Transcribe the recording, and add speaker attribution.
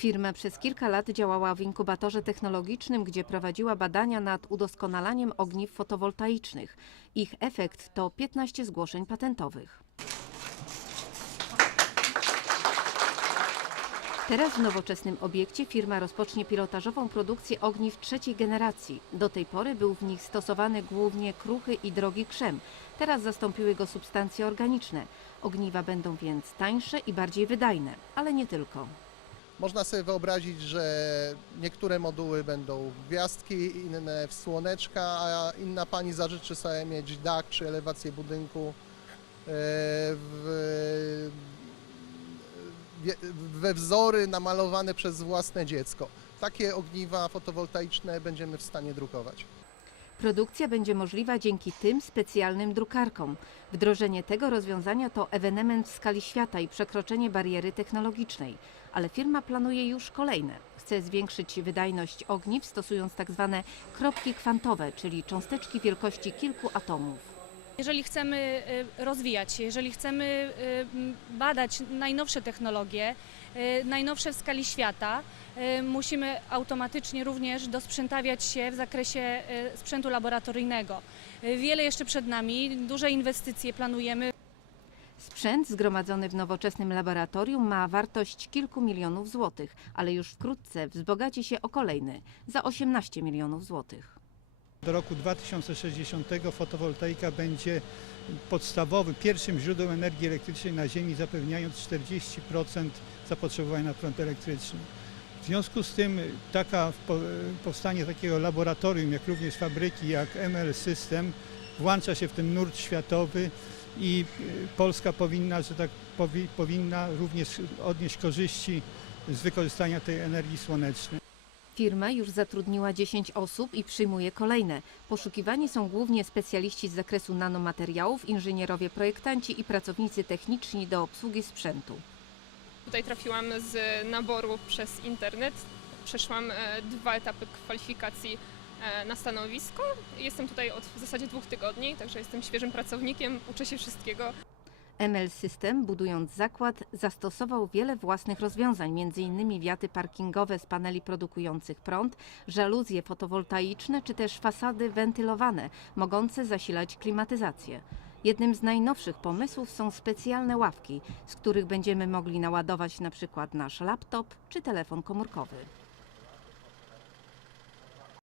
Speaker 1: Firma przez kilka lat działała w inkubatorze technologicznym, gdzie prowadziła badania nad udoskonalaniem ogniw fotowoltaicznych. Ich efekt to 15 zgłoszeń patentowych. Teraz w nowoczesnym obiekcie firma rozpocznie pilotażową produkcję ogniw trzeciej generacji. Do tej pory był w nich stosowany głównie kruchy i drogi krzem. Teraz zastąpiły go substancje organiczne. Ogniwa będą więc tańsze i bardziej wydajne, ale nie tylko.
Speaker 2: Można sobie wyobrazić, że niektóre moduły będą gwiazdki, inne w słoneczka, a inna pani zażyczy sobie mieć dach czy elewację budynku e, w, we wzory namalowane przez własne dziecko. Takie ogniwa fotowoltaiczne będziemy w stanie drukować.
Speaker 1: Produkcja będzie możliwa dzięki tym specjalnym drukarkom. Wdrożenie tego rozwiązania to ewenement w skali świata i przekroczenie bariery technologicznej. Ale firma planuje już kolejne. Chce zwiększyć wydajność ogniw stosując tak zwane kropki kwantowe, czyli cząsteczki wielkości kilku atomów.
Speaker 3: Jeżeli chcemy y, rozwijać się, jeżeli chcemy m, badać najnowsze technologie, y, najnowsze w skali świata, musimy automatycznie również dosprzętawiać się w zakresie y, sprzętu laboratoryjnego. Y, Wiele jeszcze przed nami, duże inwestycje planujemy.
Speaker 1: Sprzęt zgromadzony w nowoczesnym laboratorium ma wartość kilku milionów złotych, ale już wkrótce wzbogaci się o kolejny za 18 milionów złotych.
Speaker 4: Do roku 2060 fotowoltaika będzie podstawowym, pierwszym źródłem energii elektrycznej na Ziemi, zapewniając 40% zapotrzebowania na prąd elektryczny. W związku z tym taka, po- powstanie takiego laboratorium, jak również fabryki jak ML System włącza się w ten nurt światowy i y, Polska powinna, że tak powi, powinna również odnieść korzyści z wykorzystania tej energii słonecznej.
Speaker 1: Firma już zatrudniła 10 osób i przyjmuje kolejne. Poszukiwani są głównie specjaliści z zakresu nanomateriałów, inżynierowie projektanci i pracownicy techniczni do obsługi sprzętu.
Speaker 5: Tutaj trafiłam z naboru przez internet. Przeszłam e, dwa etapy kwalifikacji e, na stanowisko. Jestem tutaj od w zasadzie dwóch tygodni, także jestem świeżym pracownikiem, uczę się wszystkiego.
Speaker 1: ML System, budując zakład, zastosował wiele własnych rozwiązań, m.in. wiaty parkingowe z paneli produkujących prąd, żaluzje fotowoltaiczne czy też fasady wentylowane, mogące zasilać klimatyzację. Jednym z najnowszych pomysłów są specjalne ławki, z których będziemy mogli naładować na przykład nasz laptop czy telefon komórkowy.